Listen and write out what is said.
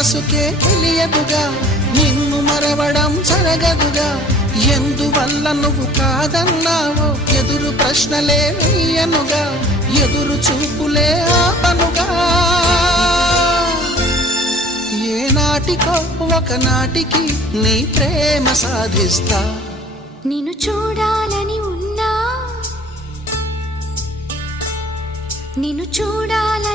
మనసుకే తెలియదుగా, నిన్ను మరవడం జరగదుగా. ఎందువల్ల నువ్వు కాదన్నావో ఎదురు ప్రశ్నలే వేయనుగా, ఎదురు చూపులే ఆపనుగా. ఏనాటికో ఒకనాటికి నీ ప్రేమ సాధిస్తా. నిన్ను చూడాలని ఉన్నా, నిన్ను చూడాలని